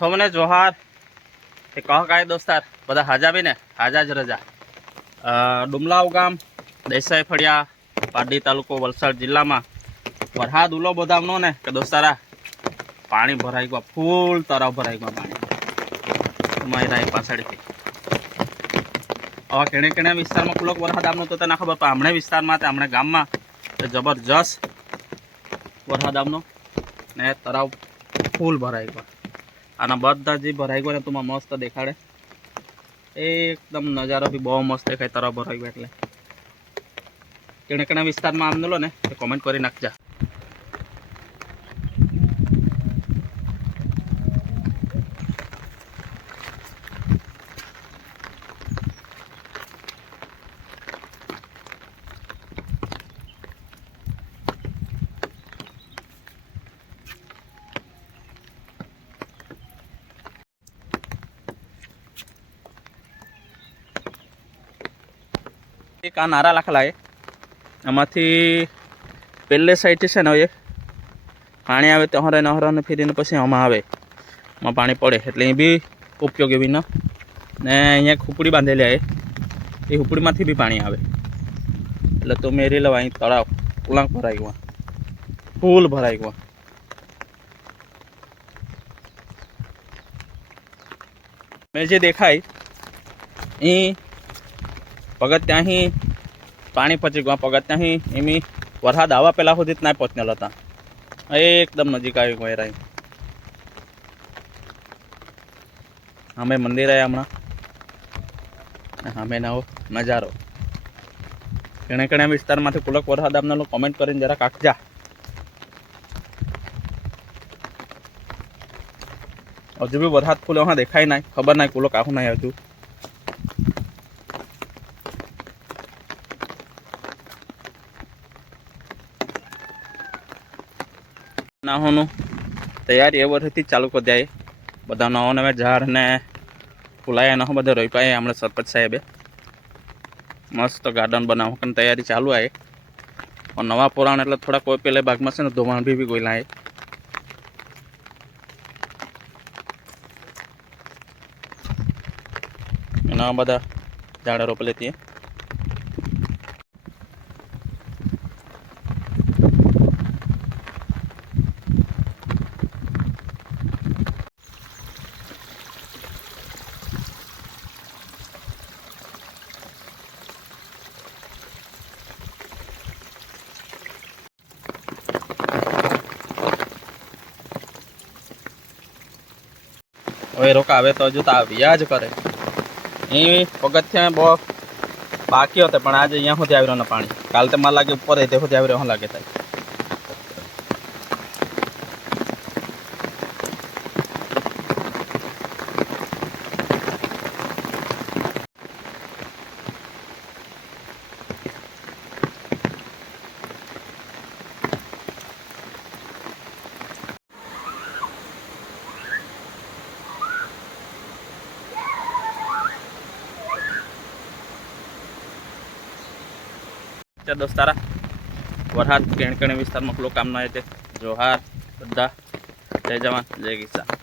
સૌને જોહાર એ કહો કાંઈ દોસ્તાર બધા હાજા બી ને હાજા જ રજા ડુમલાવ ગામ દેસાઈ ફળિયા પારડી તાલુકો વલસાડ જિલ્લામાં વરહાદ ઉલો બધામનો ને કે દોસ્તારા પાણી ભરાઈ ગયું ફૂલ તરાવ ભરાઈ ગયું પાણી મારી પાછળથી આવા કેણે કેણે વિસ્તારમાં કુલોક વરસાદ આવનો તો ના ખબર પણ હમણાં વિસ્તારમાં હમણે ગામમાં જબરજસ્ત વરસાદ આવનો ને તરાવ ફૂલ ભરાઈ ગયો आना बदा जी भराई गए तुम मस्त देखाड़े एकदम नजारा भी बहुत मस्त देखा तारा भराई गए किणे विस्तार में आम नो ने कमेंट कर नाक जा एक आ नारा लाखला है आमाथी पेल्ले साइड से सनोये पाणी आवे तो हरे नहरन फिरिन पसे आमा आवे मा पाणी पड़े એટલે બી ઉપયોગી વિન ને અહીંયા ખુપુડી બાંધેલી આયે એ ખુપુડી માથી બી પાણી આવે એટલે તો મેરેલા વાં અહીં તરાવ ફૂલ ભરાયકો ફૂલ ભરાયકો મેજે દેખાઈ એ પગથિયાંહી પાણી પચી ગયા પગથિયાંહી એમી વરસાદ આવવા પહેલાં સુધી જ ના પહોંચેલા હતા એકદમ નજીક આવી ગયા રાઈ અમે મંદિર આવ્યા હમણાં અમે નવો નજારો કણે કણે વિસ્તારમાંથી કુલક વરસાદ આપનારો કોમેન્ટ કરીને જરા આખજા હજુ બી વરસાદ ફૂલ હા દેખાય નહીં ખબર નહીં કુલક આખું નહીં હજુ ना तैयारी एवं थी चालू कर दिए बदा नवा नवा झाड़ ने फुलाया न बदे रही पाए हमें सरपंच साहेबे मस्त गार्डन बना तैयारी चालू आए और नवा पुराण एट थोड़ा कोई पेले बाग में से धोवाण भी, भी लाए बदा झाड़ रोप लेती है रोकावे तो हजू तो आज करे पगथिया बाकी होते आज अँ सुधी आ पा काल तो मैं लगे पर लगे थे નમસ્તે દોસ્તારા વરસાદ કેણકણી વિસ્તારમાં ખુલ્લો કામ ના તે જોહાર બધા જય જવાન જય કિસાન